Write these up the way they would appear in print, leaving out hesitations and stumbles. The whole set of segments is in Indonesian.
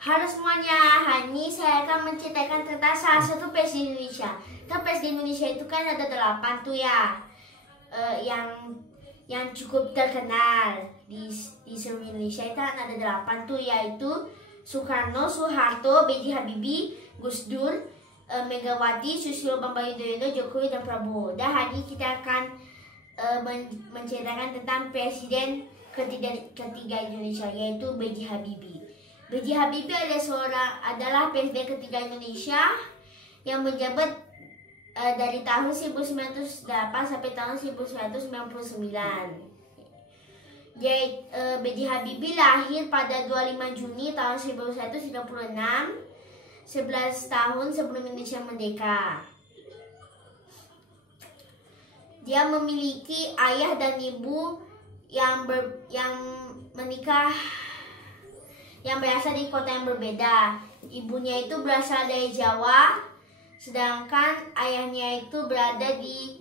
Halo semuanya, hari ini saya akan menceritakan tentang salah satu presiden Indonesia. Kan presiden Indonesia itu kan ada 8 tuh ya, yang cukup terkenal di seluruh Indonesia itu kan ada 8 tuh, yaitu Soekarno, Soeharto, B.J. Habibie, Gus Dur, Megawati, Susilo Bambang Yudhoyono, Jokowi dan Prabowo. Dan hari ini kita akan menceritakan tentang presiden ketiga Indonesia, yaitu B.J. Habibie. B.J. Habibie adalah presiden ketiga Indonesia yang menjabat dari tahun 1908 sampai tahun 1999. B.J. Habibie lahir pada 25 Juni tahun 1936, 11 tahun sebelum Indonesia merdeka. Dia memiliki ayah dan ibu yang menikah, yang berasal dari kota yang berbeda. Ibunya itu berasal dari Jawa, sedangkan ayahnya itu berada di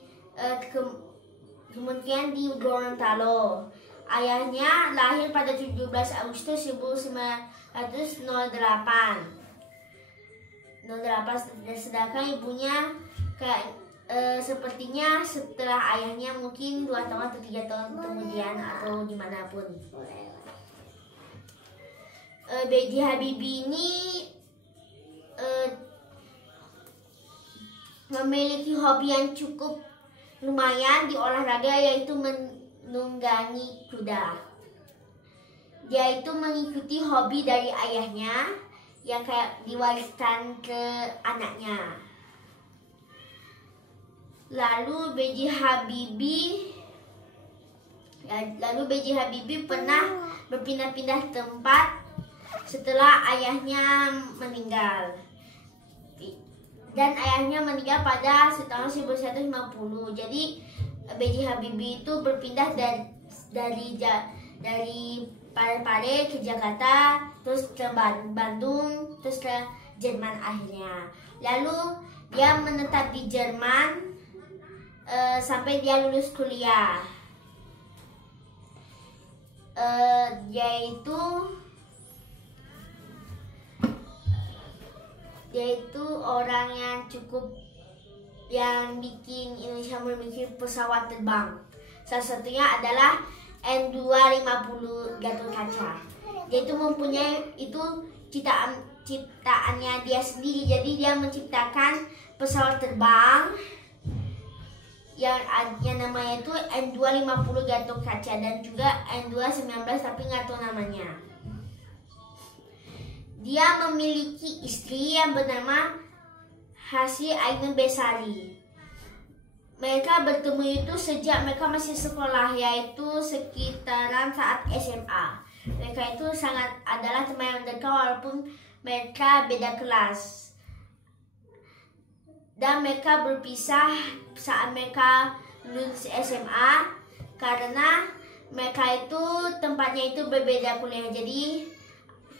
kemudian di Gorontalo. Ayahnya lahir pada 17 Agustus 1908. Sedangkan ibunya sepertinya setelah ayahnya mungkin 2 tahun atau 3 tahun kemudian atau dimanapun. B.J. Habibie ini memiliki hobi yang cukup lumayan di olahraga, yaitu menunggangi kuda. Dia itu mengikuti hobi dari ayahnya yang kayak diwariskan ke anaknya. Lalu B.J. Habibie pernah berpindah-pindah tempat setelah ayahnya meninggal. Dan ayahnya meninggal pada tahun 1950. Jadi B.J. Habibie itu berpindah dari Parepare ke Jakarta, terus ke Bandung, terus ke Jerman akhirnya. Lalu dia menetap di Jerman sampai dia lulus kuliah. Yaitu orang yang bikin Indonesia memiliki pesawat terbang. Salah satunya adalah N250 Gatotkaca. Dia itu mempunyai ciptaannya dia sendiri. Jadi dia menciptakan pesawat terbang yang namanya itu N250 Gatotkaca dan juga N219 tapi nggak tahu namanya. Dia memiliki istri yang bernama Hasri Ainun Besari. Mereka bertemu itu sejak mereka masih sekolah, yaitu sekitaran saat SMA. Mereka itu adalah teman yang dekat walaupun mereka beda kelas. Dan mereka berpisah saat mereka lulus SMA karena mereka itu tempatnya itu berbeda kuliah,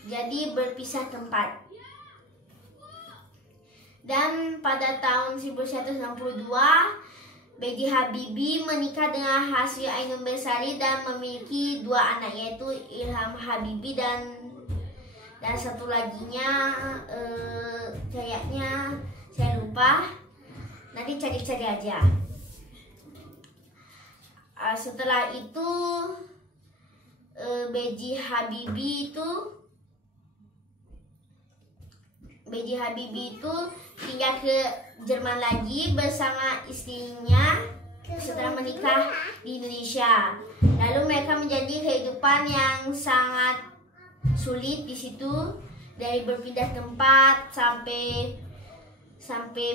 jadi berpisah tempat. Dan pada tahun 1962 B.J. Habibie menikah dengan Hasri Ainun Besari dan memiliki 2 anak, yaitu Ilham Habibie dan satu laginya kayaknya saya lupa, nanti cari-cari aja. Setelah itu B.J. Habibie itu pindah ke Jerman lagi bersama istrinya setelah menikah di Indonesia. Lalu mereka menjadi kehidupan yang sangat sulit di situ, dari berpindah tempat sampai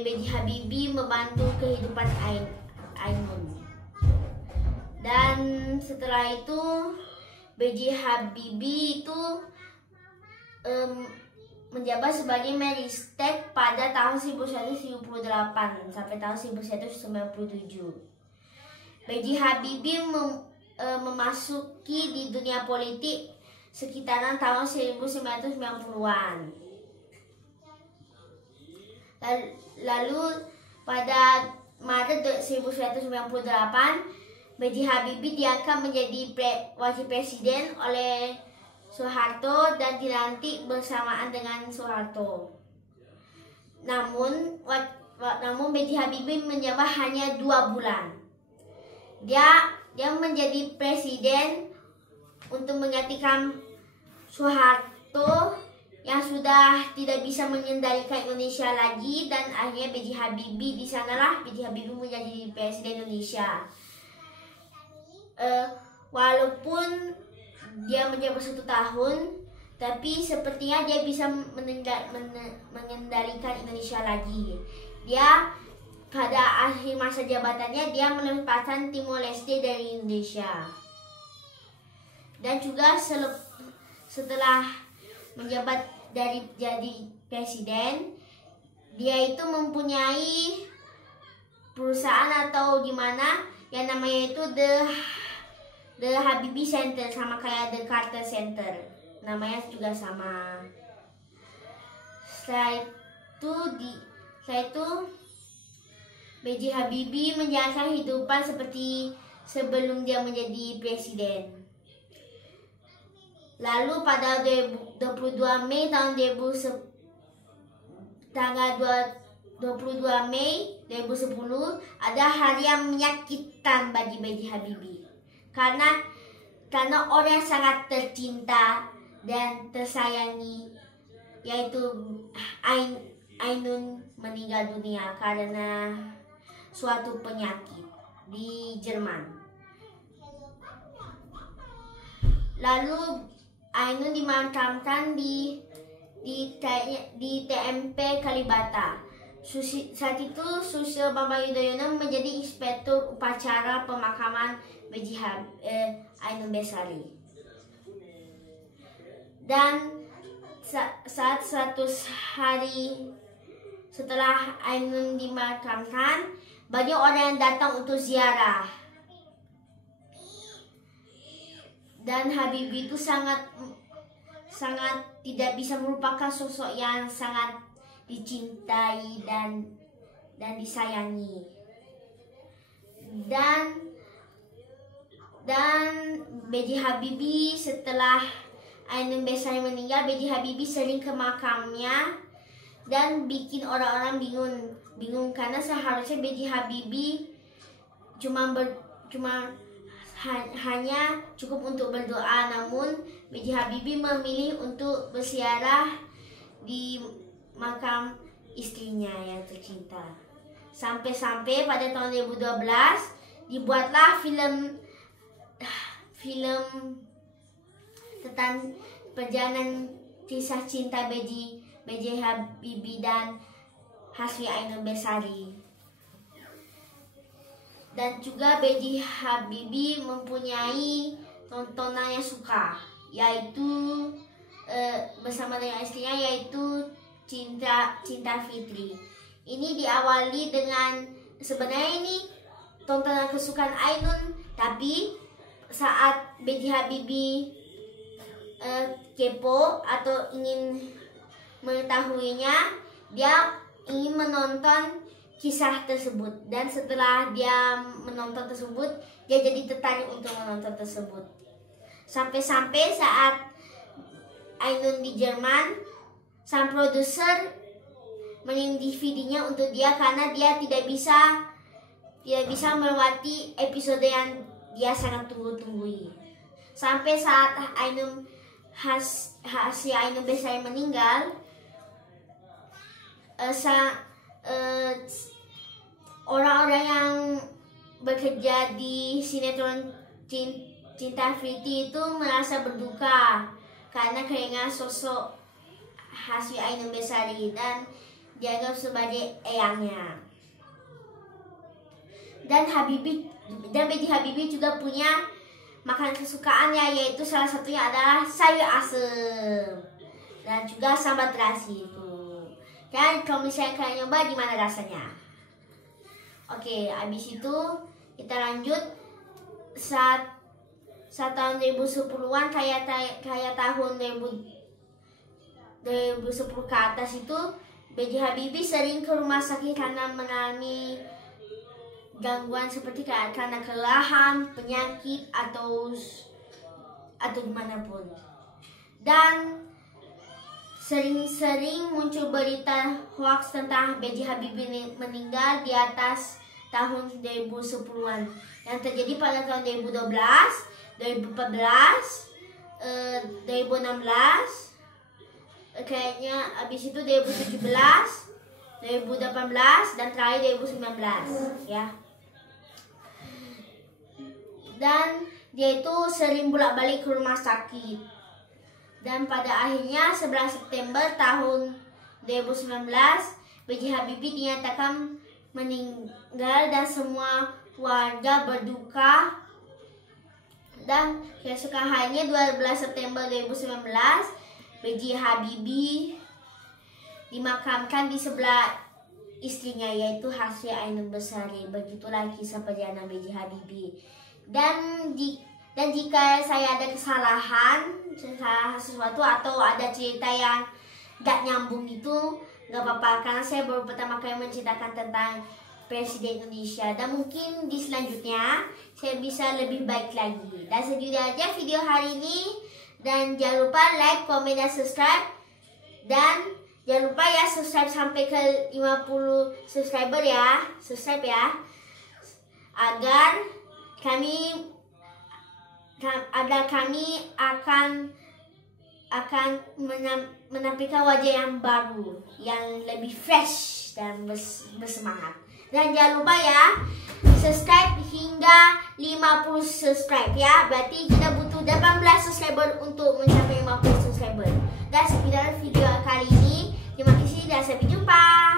B.J. Habibie membantu kehidupan Ainun. Dan setelah itu B.J. Habibie itu menjabat sebagai Menristek pada tahun 1978 sampai tahun 1997. B.J. Habibie memasuki di dunia politik sekitaran tahun 1990-an. Lalu pada Maret 1998 B.J. Habibie diangkat menjadi wakil presiden oleh Soeharto dan dilantik bersamaan dengan Soeharto. Namun B.J. Habibie menjabat hanya 2 bulan. Dia menjadi presiden untuk menggantikan Soeharto yang sudah tidak bisa mengendalikan Indonesia lagi, dan akhirnya B.J. Habibie di sanalah B.J. Habibie menjadi presiden Indonesia. Walaupun dia menjabat 1 tahun, tapi sepertinya dia bisa mengendalikan Indonesia lagi. Dia pada akhir masa jabatannya dia melepaskan Timor Leste dari Indonesia. Dan juga setelah menjabat jadi presiden, dia itu mempunyai perusahaan atau gimana yang namanya itu The Habibie Center, sama kayak The Carter Center, namanya juga sama. Setelah itu B.J. Habibie menjalankan kehidupan seperti sebelum dia menjadi presiden. Lalu pada 22 Mei tahun 22 Mei 2010 ada hari yang menyakitkan bagi B.J. Habibie. Karena orang yang sangat tercinta dan tersayangi, yaitu Ainun, meninggal dunia karena suatu penyakit di Jerman. Lalu Ainun dimakamkan di TMP Kalibata. Saat itu Susilo Bambang Yudhoyono menjadi inspektur upacara pemakaman B.J. Ainun Besari. Dan saat 100 hari setelah Ainun dimakamkan, banyak orang yang datang untuk ziarah. Dan Habibie itu sangat tidak bisa melupakan sosok yang sangat dicintai dan disayangi. Dan B.J. Habibie setelah Ainun Besari meninggal, B.J. Habibie sering ke makamnya dan bikin orang-orang bingung karena seharusnya B.J. Habibie hanya cukup untuk berdoa, namun B.J. Habibie memilih untuk berziarah di makam istrinya yang tercinta. Sampai pada tahun 2012 dibuatlah film tentang perjalanan kisah cinta B.J. Habibie dan Hasri Ainun Besari. Dan juga B.J. Habibie mempunyai tontonan yang suka, yaitu bersama dengan istrinya, yaitu Cinta Fitri. Ini diawali dengan, sebenarnya ini tontonan kesukaan Ainun, tapi saat B.J. Habibie kepo atau ingin mengetahuinya, dia ingin menonton kisah tersebut, dan setelah dia menonton tersebut, dia jadi tertarik untuk menonton tersebut. Sampai saat Ainun di Jerman, sang produser mengirim DVD-nya untuk dia karena dia tidak bisa melewati episode yang dia sangat tunggu-tunggui. Sampai saat Hasri Ainun Besari meninggal, orang-orang yang bekerja di sinetron Cinta Fitri itu merasa berduka karena kehilangan sosok Hasri Ainun Besari dan dianggap sebagai eyangnya. Dan B.J. Habibie juga punya makanan kesukaannya, yaitu salah satunya adalah sayur asem dan juga sambal terasi itu. Dan kalau misalnya kalian nyoba, gimana rasanya? Oke, habis itu kita lanjut saat tahun 2010-an kayak tahun 2010 ke atas itu, B.J. Habibie sering ke rumah sakit karena mengalami gangguan seperti karena kelelahan, penyakit atau dimanapun. Dan sering-sering muncul berita hoax tentang B.J. Habibie meninggal di atas tahun 2010-an. Yang terjadi pada tahun 2012, 2014, 2016, kayaknya habis itu 2017, 2018, dan terakhir 2019 ya. Dan dia itu sering bolak-balik ke rumah sakit. Dan pada akhirnya 11 September tahun 2019, B.J. Habibie dinyatakan meninggal dan semua warga berduka. Dan keesokan harinya 12 September 2019, B.J. Habibie dimakamkan di sebelah istrinya, yaitu Hasri Ainun Besari. Begitulah kisah perjalanan B.J. Habibie. Dan jika saya ada kesalahan sesuatu atau ada cerita yang gak nyambung itu, gak apa-apa, karena saya baru pertama kali menceritakan tentang Presiden Indonesia. Dan mungkin di selanjutnya saya bisa lebih baik lagi. Dan segitu aja video hari ini. Dan jangan lupa like, komen, dan subscribe. Dan jangan lupa ya subscribe sampai ke 50 subscriber ya. Subscribe ya, agar kami akan menampilkan wajah yang baru, yang lebih fresh dan bersemangat. Dan jangan lupa ya subscribe hingga 50 subscribe ya. Berarti kita butuh 18 subscriber untuk mencapai 50 subscriber. Dan sekian video kali ini. Terima kasih dan sampai jumpa.